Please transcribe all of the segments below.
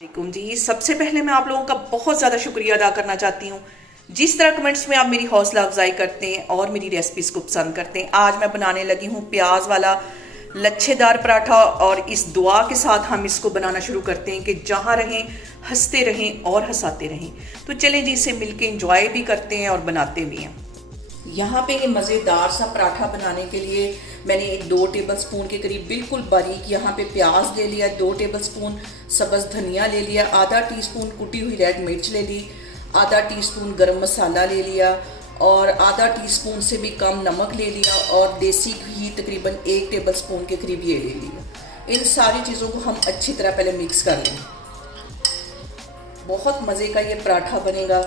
वालेकुम जी। सबसे पहले मैं आप लोगों का बहुत ज़्यादा शुक्रिया अदा करना चाहती हूँ जिस तरह कमेंट्स में आप मेरी हौसला अफजाई करते हैं और मेरी रेसिपीज़ को पसंद करते हैं। आज मैं बनाने लगी हूँ प्याज वाला लच्छेदार पराठा और इस दुआ के साथ हम इसको बनाना शुरू करते हैं कि जहाँ रहें हंसते रहें और हंसाते रहें। तो चलें जी, इसे मिलके एंजॉय भी करते हैं और बनाते भी हैं। यहाँ पे मज़ेदार सा पराठा बनाने के लिए मैंने एक 2 टेबलस्पून के करीब बिल्कुल बारीक यहाँ पे प्याज ले लिया, 2 टेबलस्पून सब्ज़ धनिया ले लिया, आधा टीस्पून कुटी हुई रेड मिर्च ले ली, आधा टीस्पून गरम मसाला ले लिया और आधा टीस्पून से भी कम नमक ले लिया और देसी घी तकरीबन 1 टेबलस्पून के करीब ये ले लिया। इन सारी चीज़ों को हम अच्छी तरह पहले मिक्स कर लें। बहुत मज़े का ये पराठा बनेगा।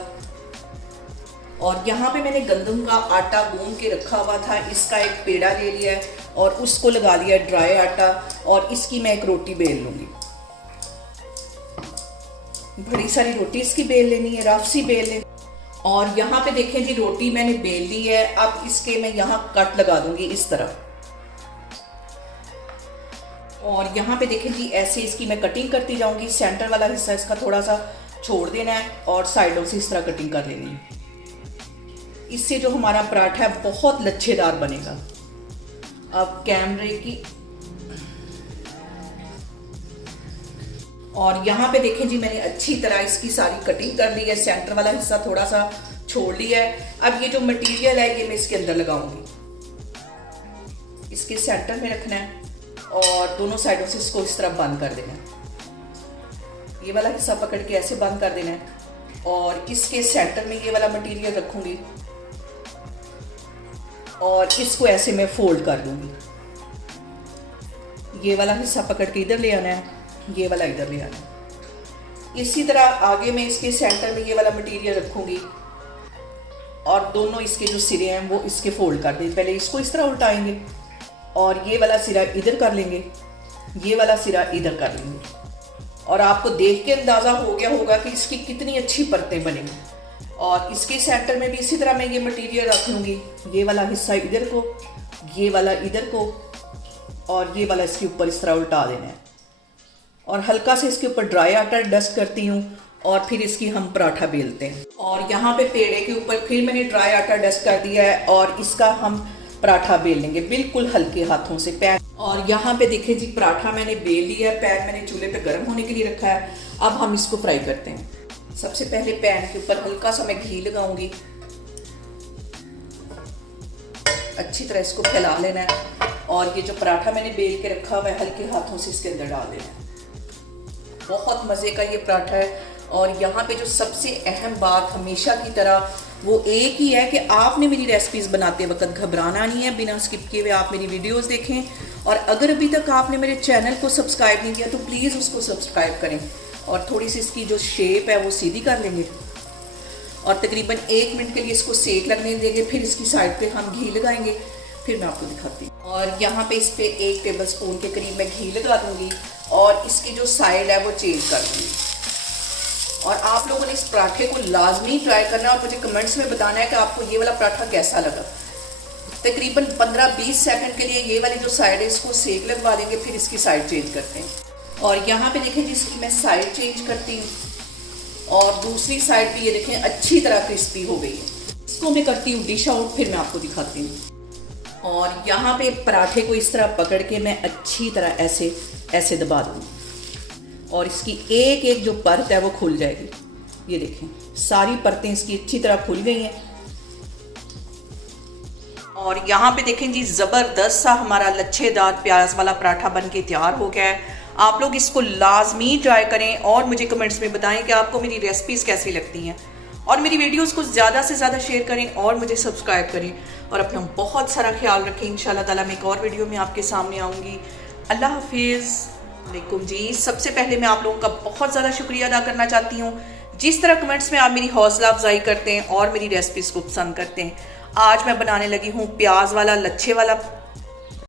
और यहाँ पे मैंने गंदम का आटा गूंद के रखा हुआ था, इसका एक पेड़ा ले लिया है और उसको लगा दिया ड्राई आटा और इसकी मैं एक रोटी बेल लूँगी। बड़ी सारी रोटी इसकी बेल लेनी है, रफ सी बेल लेनी। और यहाँ पे देखें जी, रोटी मैंने बेल ली है। अब इसके मैं यहाँ कट लगा दूंगी इस तरह। और यहाँ पे देखें जी, ऐसे इसकी मैं कटिंग करती जाऊंगी। सेंटर वाला हिस्सा इसका थोड़ा सा छोड़ देना है और साइडों से इस तरह कटिंग कर लेनी है। इससे जो हमारा पराठा है बहुत लच्छेदार बनेगा। अब कैमरे की और यहाँ पे देखें जी, मैंने अच्छी तरह इसकी सारी कटिंग कर ली है। सेंटर वाला हिस्सा थोड़ा सा छोड़ लिया है। अब ये जो मटेरियल है ये मैं इसके अंदर लगाऊंगी। इसके सेंटर में रखना है और दोनों साइडों से इसको इस तरह बंद कर देना है। ये वाला हिस्सा पकड़ के ऐसे बंद कर देना है और इसके सेंटर में ये वाला मटेरियल रखूंगी और इसको ऐसे मैं फोल्ड कर दूंगी। ये वाला हिस्सा पकड़ के इधर ले आना है, ये वाला इधर ले आना है। इसी तरह आगे मैं इसके सेंटर में ये वाला मटेरियल रखूंगी और दोनों इसके जो सिरे हैं वो इसके फोल्ड कर देंगे। पहले इसको इस तरह उल्टाएंगे और ये वाला सिरा इधर कर लेंगे, ये वाला सिरा इधर कर लेंगे। और आपको देख के अंदाज़ा हो गया होगा कि इसकी कितनी अच्छी परतें बनेंगी। और इसके सेंटर में भी इसी तरह मैं ये मटेरियल रख लूँगी। ये वाला हिस्सा इधर को, ये वाला इधर को और ये वाला इसके ऊपर इस तरह उल्टा देना है। और हल्का से इसके ऊपर ड्राई आटा डस्ट करती हूँ और फिर इसकी हम पराठा बेलते हैं। और यहाँ पे पेड़े के ऊपर फिर मैंने ड्राई आटा डस्ट कर दिया है और इसका हम पराठा बेल लेंगे बिल्कुल हल्के हाथों से। पैन और यहाँ पे देखें जी, पराठा मैंने बेल लिया है। पैन मैंने चूल्हे पे गर्म होने के लिए रखा है। अब हम इसको फ्राई करते हैं। सबसे पहले पैन के ऊपर हल्का सा मैं घी लगाऊंगी। अच्छी तरह इसको फैला लेना है और ये जो पराठा मैंने बेल के रखा हुआ है हल्के हाथों से इसके अंदर डाल देना है। बहुत मज़े का ये पराठा है। और यहाँ पे जो सबसे अहम बात हमेशा की तरह वो एक ही है कि आपने मेरी रेसिपीज़ बनाते वक्त घबराना नहीं है। बिना स्किप किए हुए आप मेरी वीडियोस देखें। और अगर अभी तक आपने मेरे चैनल को सब्सक्राइब नहीं किया तो प्लीज़ उसको सब्सक्राइब करें और थोड़ी सी इसकी जो शेप है वो सीधी कर लेंगे और तकरीबन 1 मिनट के लिए इसको सेक लगने देंगे। फिर इसकी साइड पे हम घी लगाएंगे, फिर मैं आपको दिखाती हूँ। और यहाँ पे इस पे 1 टेबलस्पून के करीब मैं घी लगा दूँगी और इसकी जो साइड है वो चेंज कर दूँगी। और आप लोगों ने इस पराठे को लाजमी ट्राई करना है और मुझे कमेंट्स में बताना है कि आपको ये वाला पराठा कैसा लगा। तकरीबन 15-20 सेकंड के लिए ये वाली जो साइड है इसको सेक लगवा लेंगे, फिर इसकी साइड चेंज करते हैं। और यहाँ पे देखें जिसकी मैं साइड चेंज करती हूँ और दूसरी साइड भी ये देखें अच्छी तरह क्रिस्पी हो गई है। इसको मैं करती हूँ डिश आउट, फिर मैं आपको दिखाती हूँ। और यहाँ पे पराठे को इस तरह पकड़ के मैं अच्छी तरह ऐसे ऐसे दबा दूँगी और इसकी एक एक जो परत है वो खुल जाएगी। ये देखें सारी परतें इसकी अच्छी तरह खुल गई हैं। और यहाँ पे देखें जी, ज़बरदस्त सा हमारा लच्छेदार प्याज वाला पराठा बन के तैयार हो गया है। आप लोग इसको लाजमी ट्राई करें और मुझे कमेंट्स में बताएं कि आपको मेरी रेसिपीज़ कैसी लगती हैं। और मेरी वीडियोस को ज़्यादा से ज़्यादा शेयर करें और मुझे सब्सक्राइब करें और अपना बहुत सारा ख्याल रखें। इंशाल्लाह ताला मैं एक और वीडियो में आपके सामने आऊँगी। अल्लाह हाफिज़। वालेकुम जी। सबसे पहले मैं आप लोगों का बहुत ज़्यादा शुक्रिया अदा करना चाहती हूँ जिस तरह कमेंट्स में आप मेरी हौसला अफजाई करते हैं और मेरी रेसिपीज़ को पसंद करते हैं। आज मैं बनाने लगी हूँ प्याज वाला लच्छे वाला